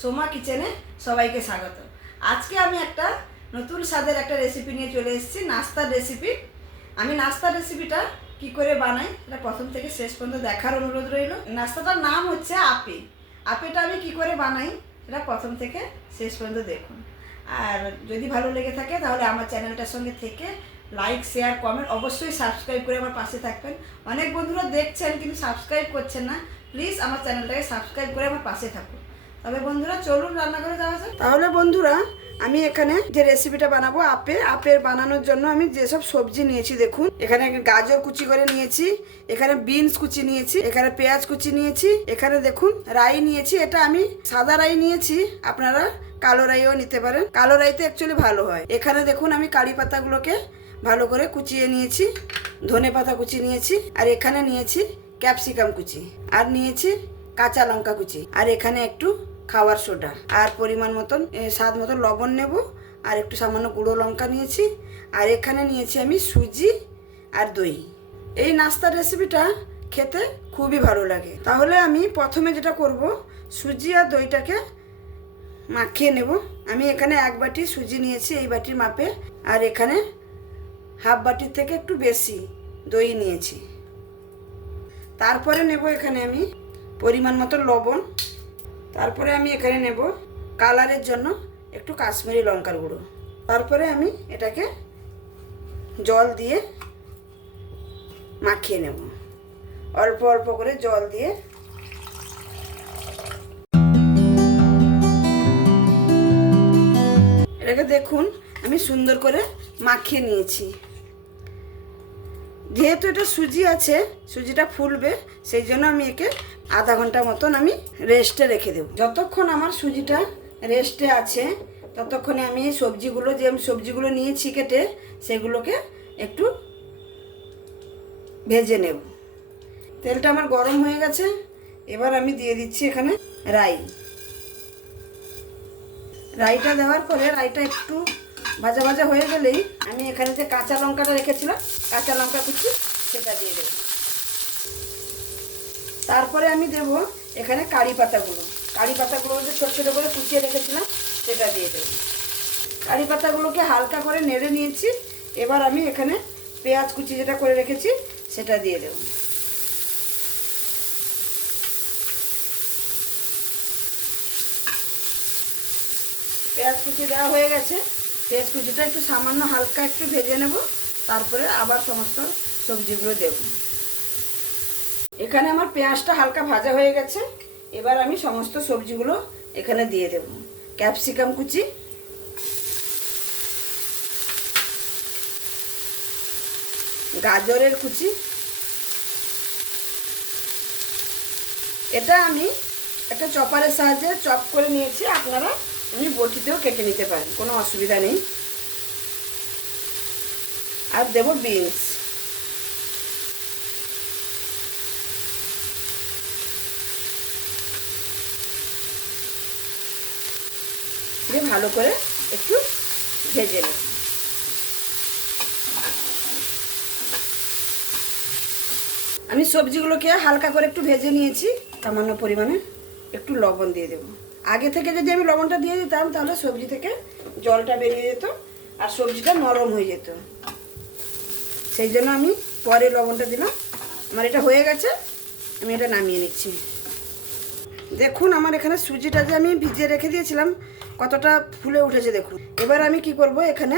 সোমা কিচেনে সবাইকে স্বাগত। আজকে আমি একটা নতুন স্বাদের একটা রেসিপি নিয়ে চলে এসেছি, নাস্তার রেসিপি আমি নাস্তার রেসিপিটা কি করে বানাই, এটা প্রথম থেকে শেষ পর্যন্ত দেখার অনুরোধ রইল। নাস্তাটার নাম হচ্ছে আপে। আপেটা আমি কি করে বানাই, এটা প্রথম থেকে শেষ পর্যন্ত দেখুন। আর যদি ভালো লেগে থাকে, তাহলে আমার চ্যানেলটার সঙ্গে থেকে লাইক শেয়ার কমেন্ট অবশ্যই সাবস্ক্রাইব করে আমার পাশে থাকবেন। অনেক বন্ধুরা দেখছেন কিন্তু সাবস্ক্রাইব করছেন না। প্লিজ আমার চ্যানেলটাকে সাবস্ক্রাইব করে আমার পাশে থাকুন। তবে বন্ধুরা, চলুন রান্না করে যাওয়া যাক। তাহলে বন্ধুরা, আমি এখানে যে রেসিপিটা বানাবো, আপে, আপের বানানোর জন্য আমি যেসব সবজি নিয়েছি, দেখুন। এখানে গাজর কুচি করে নিয়েছি, এখানে বিনস কুচি নিয়েছি, এখানে পেঁয়াজ কুচি নিয়েছি, এখানে দেখুন রাই নিয়েছি, এটা আমি সাদা রাই নিয়েছি। আপনারা কালো রাইও নিতে পারেন। কালো রাইতে অ্যাকচুয়ালি ভালো হয়। এখানে দেখুন আমি কারি পাতাগুলোকে ভালো করে কুচিয়ে নিয়েছি, ধনে পাতা কুচি নিয়েছি, আর এখানে নিয়েছি ক্যাপসিকাম কুচি। আর নিয়েছি কাঁচা লঙ্কা কুচি। আর এখানে একটু খাওয়ার সোডা। আর পরিমাণ মতন স্বাদ মতন লবণ নেব। আর একটু সামান্য গুঁড়ো লঙ্কা নিয়েছি। আর এখানে নিয়েছি আমি সুজি আর দই। এই নাস্তার রেসিপিটা খেতে খুবই ভালো লাগে। তাহলে আমি প্রথমে যেটা করব, সুজি আর দইটাকে মাখিয়ে নেব। আমি এখানে এক বাটি সুজি নিয়েছি এই বাটির মাপে। আর এখানে হাফ বাটির থেকে একটু বেশি দই নিয়েছি। তারপরে নেব এখানে আমি পরিমাণ মতো লবণ। তারপরে আমি এখানে নেব কালারের জন্য একটু কাশ্মীরি লঙ্কার গুঁড়ো। তারপরে আমি এটাকে জল দিয়ে মাখিয়ে নেব। অল্প অল্প করে জল দিয়ে এটাকে দেখুন, আমি সুন্দর করে মাখিয়ে নিয়েছি। যেহেতু এটা সুজি আছে, সুজিটা ফুলবে, সেই জন্য আমি একে আধা ঘণ্টা মতন আমি রেস্টে রেখে দেবো। যতক্ষণ আমার সুজিটা রেস্টে আছে, ততক্ষণে আমি এই সবজিগুলো, যে আমি সবজিগুলো নিয়েছি কেটে, সেগুলোকে একটু ভেজে নেব। তেলটা আমার গরম হয়ে গেছে, এবার আমি দিয়ে দিচ্ছি এখানে রাই। রাইটা দেওয়ার পরে রাইটা একটু ভাজা ভাজা হয়ে গেলেই আমি এখানে যে কাঁচা লঙ্কাটা রেখেছিলাম, কাঁচা লঙ্কা কুচি, সেটা দিয়ে দেব। তারপরে আমি দেব এখানে কারি পাতাগুলো। কারি পাতাগুলো যে ছোটো ছোটো করে কুচিয়ে রেখেছিলাম, সেটা দিয়ে দেব। কারি পাতাগুলোকে হালকা করে নেড়ে নিয়েছি, এবার আমি এখানে পেঁয়াজ কুচি যেটা করে রেখেছি, সেটা দিয়ে দেবো। পেঁয়াজ কুচি দেওয়া হয়ে গেছে পেঁয়াজ কুচিটা একটু সামান্য হালকা একটু ভেজে নেব, তারপরে আবার সমস্ত সবজিগুলো দেব। এখানে আমার পেঁয়াজটা হালকা ভাজা হয়ে গেছে, এবার আমি সমস্ত সবজিগুলো এখানে দিয়ে দেব। ক্যাপসিকাম কুচি, গাজরের কুচি, এটা আমি একটা চপারের সাহায্যে চপ করে নিয়েছি, আপনারা এমনি বটিতেও কেটে নিতে পারেন, কোনো অসুবিধা নেই। আর দেব বিনস। দিয়ে ভালো করে একটু ভেজে নেব। আমি সবজিগুলোকে হালকা করে একটু ভেজে নিয়েছি, সামান্য পরিমাণে। একটু লবণ দিয়ে দেবো। আগে থেকে যদি আমি লবণটা দিয়ে দিতাম, তাহলে সবজি থেকে জলটা বেরিয়ে যেত আর সবজিটা নরম হয়ে যেত। সেই জন্য আমি পরে লবণটা দিলাম। আমার এটা হয়ে গেছে, আমি এটা নামিয়ে নিচ্ছি। দেখুন আমার এখানে সুজিটা যে আমি ভিজিয়ে রেখে দিয়েছিলাম, কতটা ফুলে উঠেছে দেখুন। এবার আমি কি করব, এখানে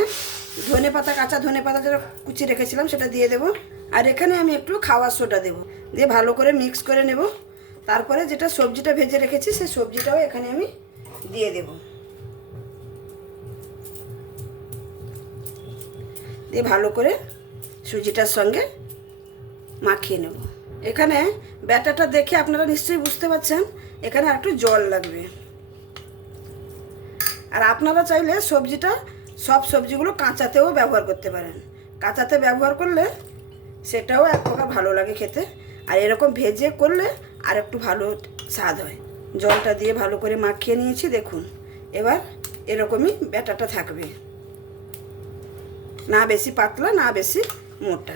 ধনে পাতা, কাঁচা ধনে পাতা যেটা কুচি রেখেছিলাম, সেটা দিয়ে দেবো। আর এখানে আমি একটু খাওয়ার সোডা দেবো। দিয়ে ভালো করে মিক্স করে নেব। তারপরে যেটা সবজিটা ভেজে রেখেছি, সেই সবজিটাও এখানে আমি দিয়ে দেব। দিয়ে ভালো করে সুজিটার সঙ্গে মাখিয়ে নেব। এখানে ব্যাটারটা দেখে আপনারা নিশ্চয়ই বুঝতে পারছেন, এখানে একটু জল লাগবে। আর আপনারা চাইলে সবজিটা, সব সবজিগুলো কাঁচাতেও ব্যবহার করতে পারেন। কাঁচাতে ব্যবহার করলে সেটাও এক প্রকার ভালো লাগে খেতে। আর এরকম ভেজে করলে আর একটু ভালো স্বাদ হয়। জলটা দিয়ে ভালো করে মাখিয়ে নিয়েছি, দেখুন। এবার এরকমই ব্যাটারটা থাকবে। না বেশি পাতলা, না বেশি মোটা।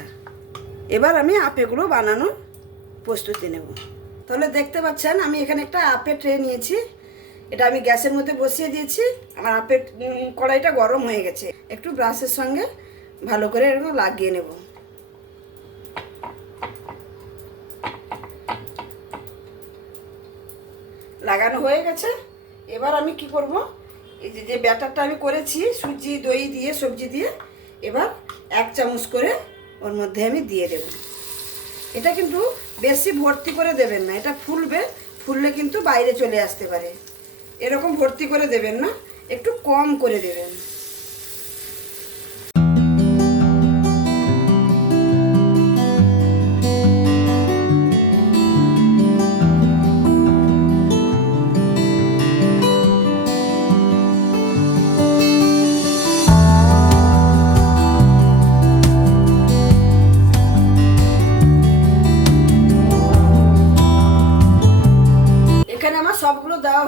এবার আমি আপেগুলো বানানোর প্রস্তুতি নেব। তাহলে দেখতে পাচ্ছেন, আমি এখানে একটা আপে ট্রে নিয়েছি। এটা আমি গ্যাসের মধ্যে বসিয়ে দিয়েছি। আমার আপের কড়াইটা গরম হয়ে গেছে। একটু ব্রাশের সঙ্গে ভালো করে এরকম লাগিয়ে নেব। লাগানো হয়ে গেছে। এবার আমি কি করব? এই যে যে ব্যাটারটা আমি করেছি, সুজি, দই দিয়ে, সবজি দিয়ে, এবার এক চামচ করে ওর মধ্যে আমি দিয়ে দেব। এটা কিন্তু বেশি ভর্তি করে দেবেন না, এটা ফুলবে, ফুললে কিন্তু বাইরে চলে আসতে পারে। এরকম ভর্তি করে দেবেন না, একটু কম করে দেবেন।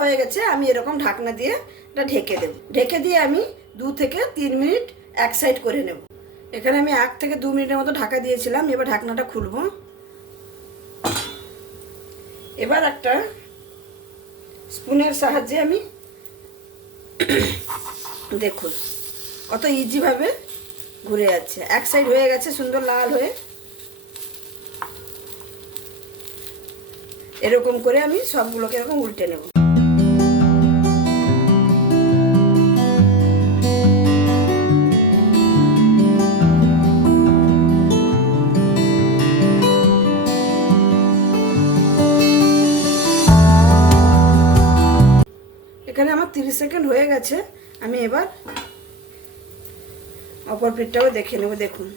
হয়ে গেছে, আমি এরকম ঢাকনা দিয়ে এটা ঢেকে দেব। ঢেকে দিয়ে আমি দু থেকে তিন মিনিট এক সাইড করে নেব। এখানে আমি এক থেকে দু মিনিটের মতো ঢাকা দিয়েছিলাম, এবার ঢাকনাটা খুলবো। এবার একটা স্পুনের সাহায্যে আমি দেখুন, কত ইজিভাবে ঘুরে যাচ্ছে। এক সাইড হয়ে গেছে, সুন্দর লাল হয়ে। এরকম করে আমি সবগুলোকে এরকম উল্টে নেব। এখানে আমার তিরিশ সেকেন্ড হয়ে গেছে। আমি এবার অপর পিঠটাও দেখে নেব, দেখুন।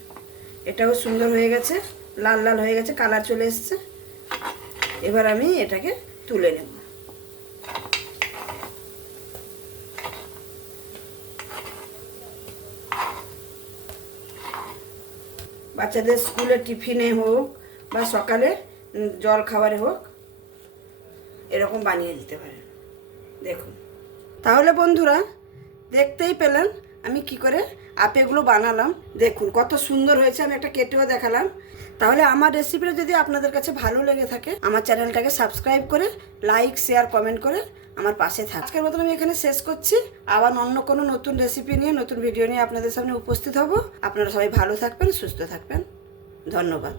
এটাও সুন্দর হয়ে গেছে, লাল লাল হয়ে গেছে, কালার চলে এসছে। এবার আমি এটাকে তুলে নেব। বাচ্চাদের স্কুলে টিফিনে হোক বা সকালে জল খাবারে হোক, এরকম বানিয়ে দিতে পারেন। দেখুন। তাহলে বন্ধুরা, দেখতেই পেলেন আমি কি করে আপেগুলো বানালাম। দেখুন কত সুন্দর হয়েছে, আমি একটা কেটেও দেখালাম। তাহলে আমার রেসিপিটা যদি আপনাদের কাছে ভালো লেগে থাকে, আমার চ্যানেলটাকে সাবস্ক্রাইব করে লাইক শেয়ার কমেন্ট করে আমার পাশে থাক। আজকের মতন আমি এখানে শেষ করছি। আবার অন্য কোনো নতুন রেসিপি নিয়ে, নতুন ভিডিও নিয়ে আপনাদের সামনে উপস্থিত হব। আপনারা সবাই ভালো থাকবেন, সুস্থ থাকবেন। ধন্যবাদ।